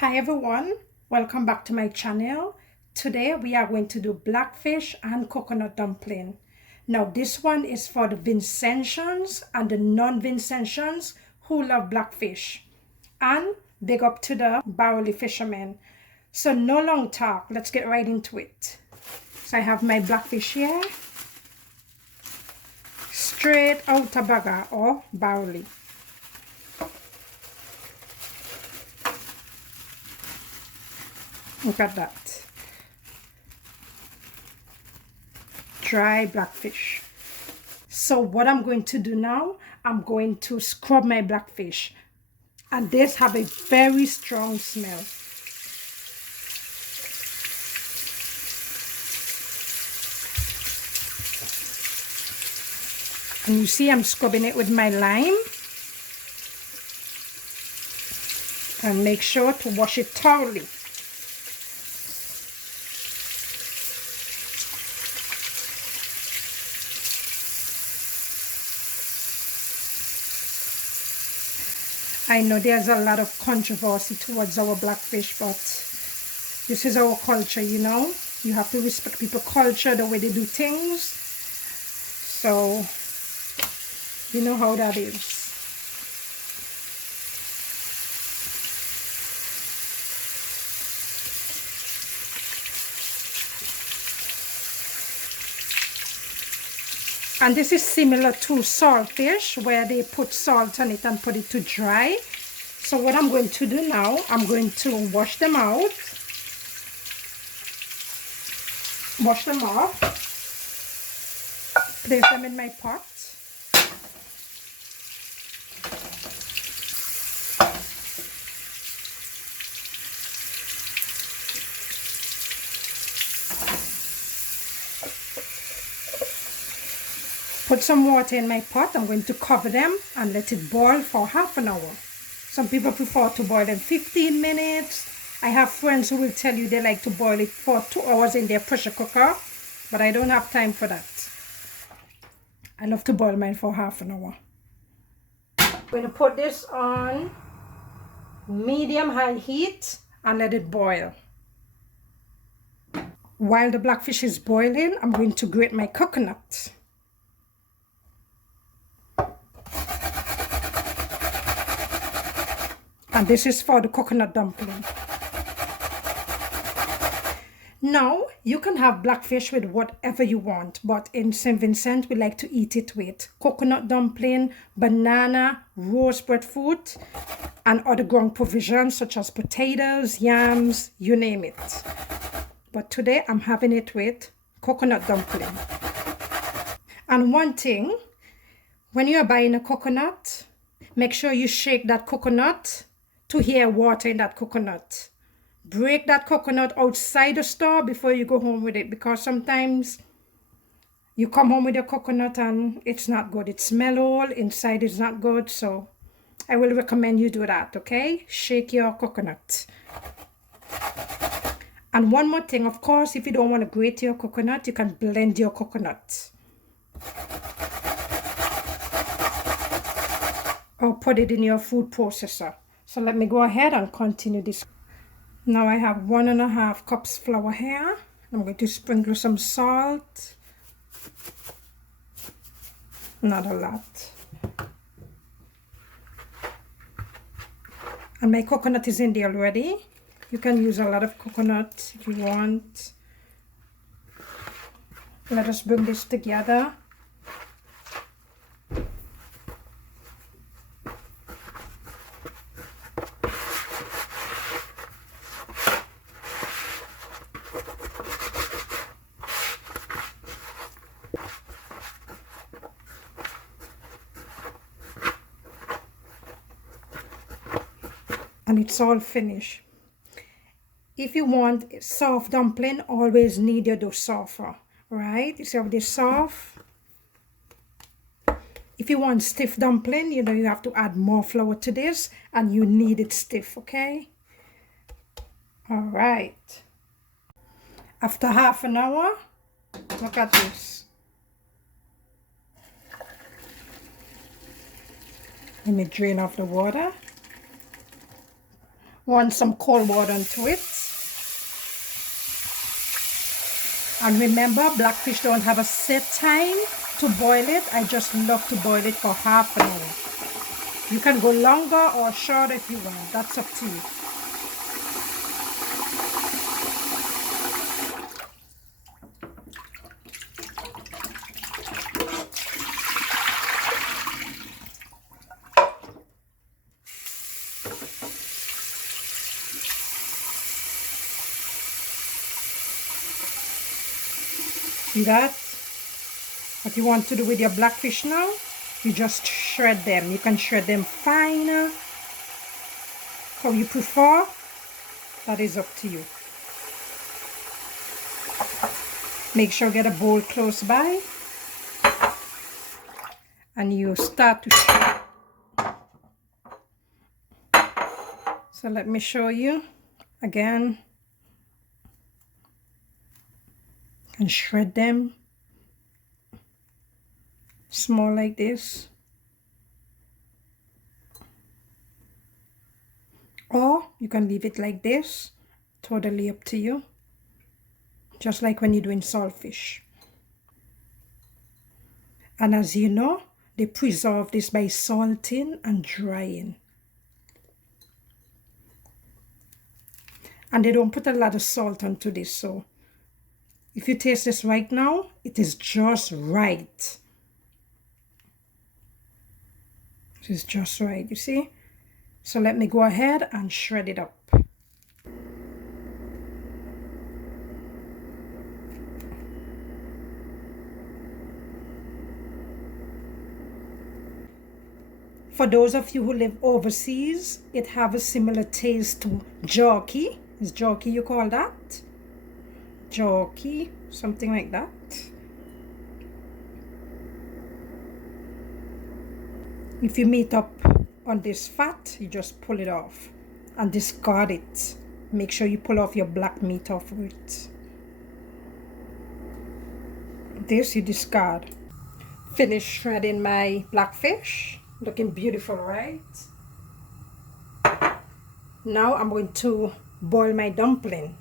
Hi everyone, welcome back to my channel. Today we are going to do blackfish and coconut dumpling. Now this one is for the Vincentians and the non-Vincentians who love blackfish. And big up to the Barrouallie fishermen. So no long talk, let's get right into it. So I have my blackfish here. Straight out of Baga or Barrouallie. Look at that. Dry blackfish. So what I'm going to do now, I'm going to scrub my blackfish. And this have a very strong smell. And you see I'm scrubbing it with my lime. And make sure to wash it thoroughly. I know there's a lot of controversy towards our blackfish, but this is our culture, you know. You have to respect people's culture, the way they do things. So, you know how that is. And this is similar to saltfish, where they put salt on it and put it to dry. So what I'm going to do now, I'm going to wash them out. Wash them off. Place them in my pot. Put some water in my pot. I'm going to cover them and let it boil for half an hour. Some people prefer to boil them 15 minutes. I have friends who will tell you they like to boil it for 2 hours in their pressure cooker, but I don't have time for that. I love to boil mine for half an hour. I'm going to put this on medium-high heat and let it boil. While the blackfish is boiling, I'm going to grate my coconut. And this is for the coconut dumpling. Now, you can have blackfish with whatever you want, but in St. Vincent, we like to eat it with coconut dumpling, banana, roast breadfruit, and other ground provisions such as potatoes, yams, you name it. But today, I'm having it with coconut dumpling. And one thing, when you're buying a coconut, make sure you shake that coconut to hear water in that coconut. Break that coconut outside the store before you go home with it, because sometimes you come home with your coconut and it's not good. It smells all, inside is not good. So I will recommend you do that, okay? Shake your coconut. And one more thing, of course, if you don't want to grate your coconut, you can blend your coconut. Or put it in your food processor. So let me go ahead and continue this. Now I have 1.5 cups flour here. I'm going to sprinkle some salt. Not a lot. And my coconut is in there already. You can use a lot of coconut if you want. Let us bring this together. And it's all finished. If you want soft dumpling, always knead your dough softer, right? You see how this soft? If you want stiff dumpling, you know, you have to add more flour to this and you knead it stiff, okay? All right. After half an hour, look at this. Let me drain off the water. Want some cold water into it. And remember, blackfish don't have a set time to boil it. I just love to boil it for half an hour. You can go longer or short if you want. That's up to you. See that? What you want to do with your blackfish now, you just shred them. You can shred them finer, how you prefer. That is up to you. Make sure you get a bowl close by, and you start to shred. So let me show you again. And shred them small like this, or you can leave it like this, totally up to you, just like when you're doing saltfish. And as you know, they preserve this by salting and drying, and they don't put a lot of salt onto this, so if you taste this right now, it is just right. It is just right, you see? So let me go ahead and shred it up. For those of you who live overseas, it have a similar taste to jerky. Is jerky you call that? Jerky, something like that. If you meet up on this fat, you just pull it off and discard it. Make sure you pull off your black meat off of it. This you discard. Finish shredding my blackfish. Looking beautiful, right? Now I'm going to boil my dumpling.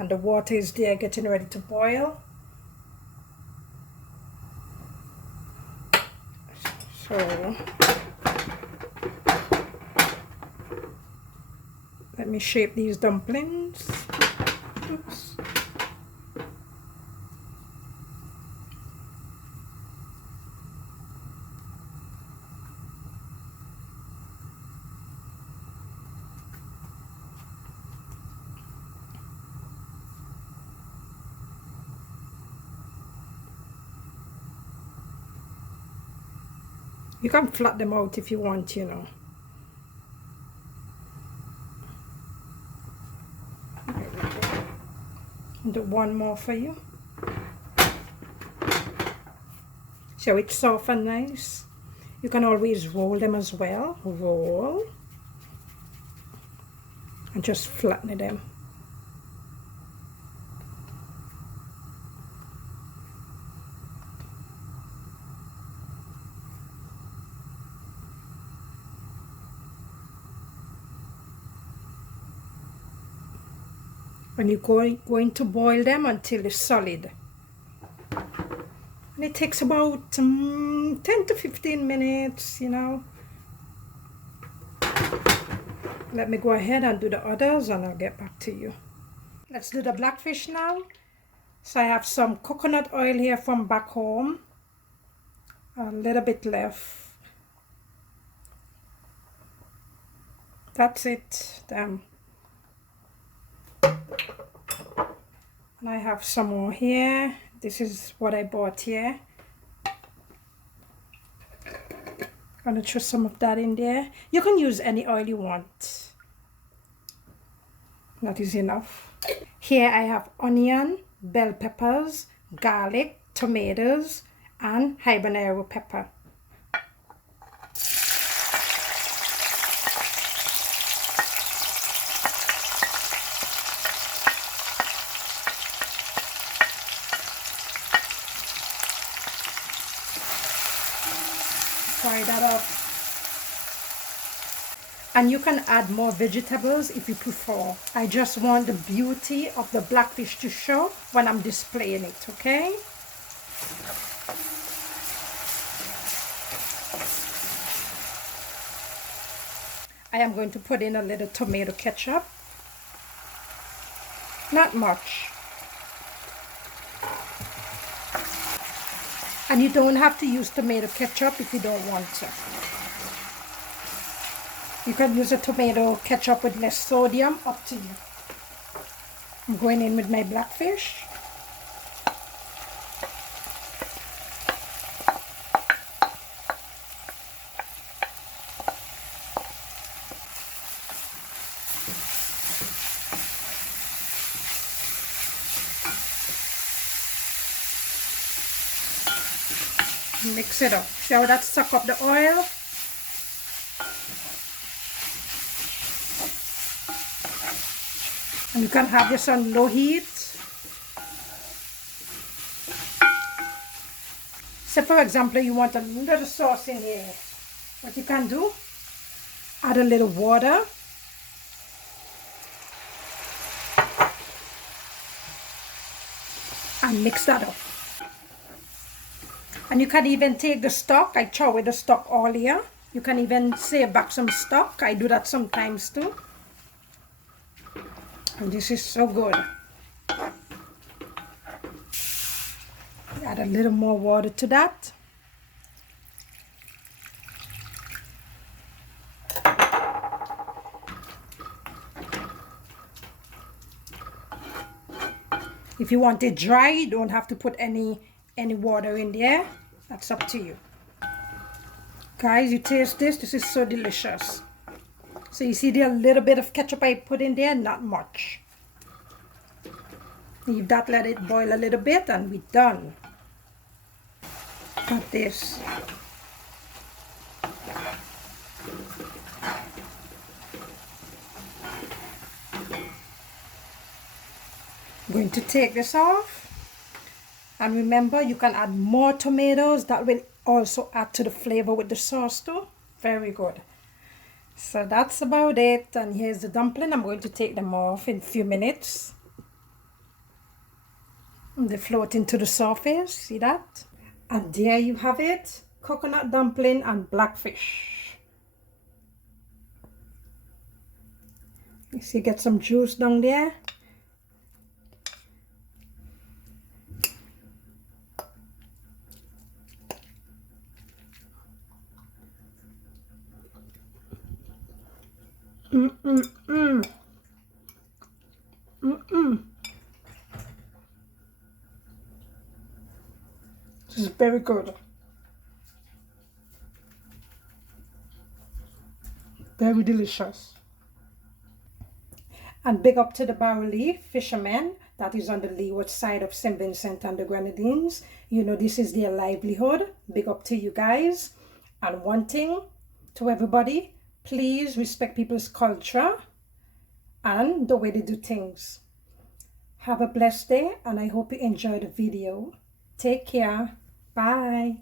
And the water is there getting ready to boil. So let me shape these dumplings. Oops. You can flat them out if you want, you know. There we go. I'll do one more for you. So it's soft and nice. You can always roll them as well. Roll. And just flatten them. And you're going to boil them until it's solid. And it takes about 10 to 15 minutes, you know. Let me go ahead and do the others and I'll get back to you. Let's do the blackfish now. So I have some coconut oil here from back home. A little bit left. That's it. Damn. And I have some more here. This is what I bought here. Gonna throw some of that in there. You can use any oil you want. That is enough. Here I have onion, bell peppers, garlic, tomatoes, and habanero pepper. Fry that up. And you can add more vegetables if you prefer. I just want the beauty of the blackfish to show when I'm displaying it, okay? I am going to put in a little tomato ketchup. Not much. And you don't have to use tomato ketchup if you don't want to. You can use a tomato ketchup with less sodium, up to you. I'm going in with my blackfish. Mix it up. See how that suck up the oil? And you can have this on low heat. Say for example, you want a little sauce in here. What you can do, add a little water. And mix that up. And you can even take the stock. I throw away the stock all here. You can even save back some stock. I do that sometimes too. And this is so good. Add a little more water to that. If you want it dry, you don't have to put any water in there. That's up to you. Guys, you taste this. This is so delicious. So you see there a little bit of ketchup I put in there, not much. Leave that, let it boil a little bit, and we're done. Got this. I'm going to take this off. And remember, you can add more tomatoes. That will also add to the flavor with the sauce too. Very good. So that's about it. And here's the dumpling. I'm going to take them off in a few minutes. And they float into the surface. See that? And there you have it. Coconut dumpling and blackfish. You see, get some juice down there. This is very good. Very delicious. And big up to the Barrouallie fishermen that is on the leeward side of St. Vincent and the Grenadines. You know, this is their livelihood. Big up to you guys. And one thing to everybody, please respect people's culture and the way they do things. Have a blessed day, and I hope you enjoyed the video. Take care. Bye.